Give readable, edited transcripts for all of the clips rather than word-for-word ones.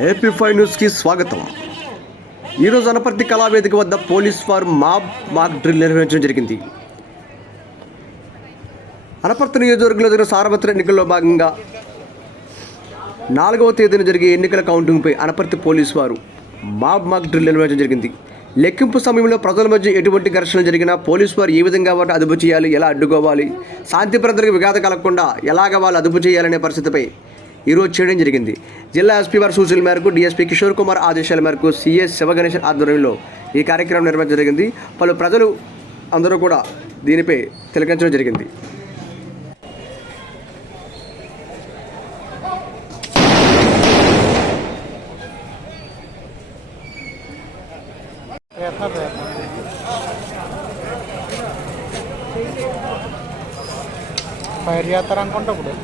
AP5 న్యూస్కి స్వాగతం. ఈరోజు అనపర్తి కళావేదిక వద్ద పోలీస్ వారు మాక్ డ్రిల్ నిర్వహించడం జరిగింది. అనపర్తి నియోజకవర్గంలో జరిగిన సార్వత్రిక ఎన్నికల్లో భాగంగా 4వ తేదీన జరిగే ఎన్నికల కౌంటింగ్పై అనపర్తి పోలీసు వారు మాక్ డ్రిల్ నిర్వహించడం జరిగింది. లెక్కింపు సమయంలో ప్రజల మధ్య ఎటువంటి ఘర్షణలు జరిగినా పోలీసు వారు ఏ విధంగా వాటిని అదుపు చేయాలి, ఎలా అడ్డుకోవాలి, శాంతి భద్రతలకు విఘాతం కలగకుండా ఎలాగ వాళ్ళు అదుపు చేయాలనే పరిస్థితిపై ఈరోజు చేయడం జరిగింది. జిల్లా ఎస్పీ వారి సూచనల మేరకు డిఎస్పీ కిషోర్ కుమార్ ఆదేశాల మేరకు సిఎస్ శివగణేశన్ ఆధ్వర్యంలో ఈ కార్యక్రమం నిర్వహించడం జరిగింది. పలు ప్రజలు అందరూ కూడా దీనిపై తిలకించడం జరిగింది. ఫైర్ చేస్తారనుకుంటా ఇప్పుడు.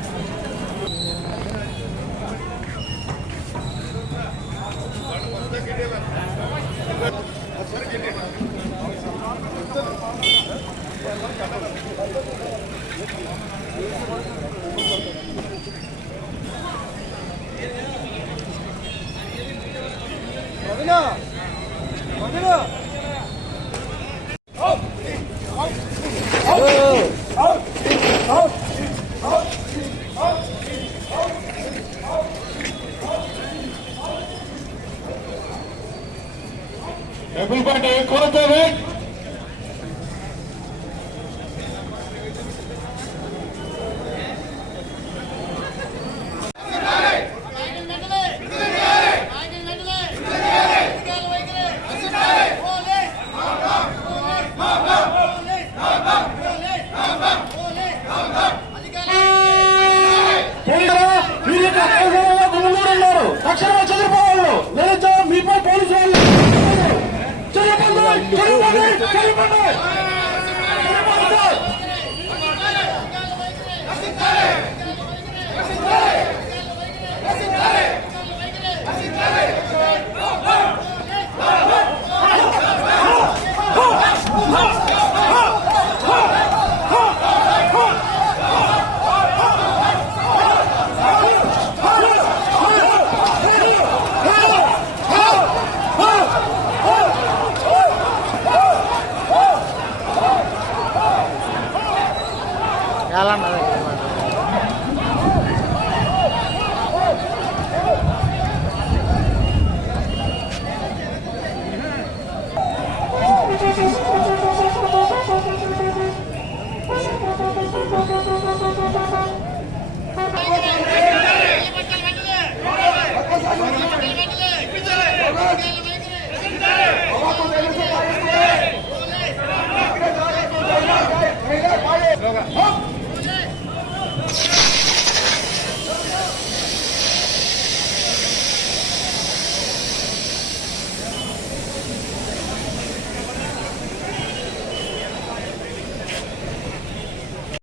Everybody, quarter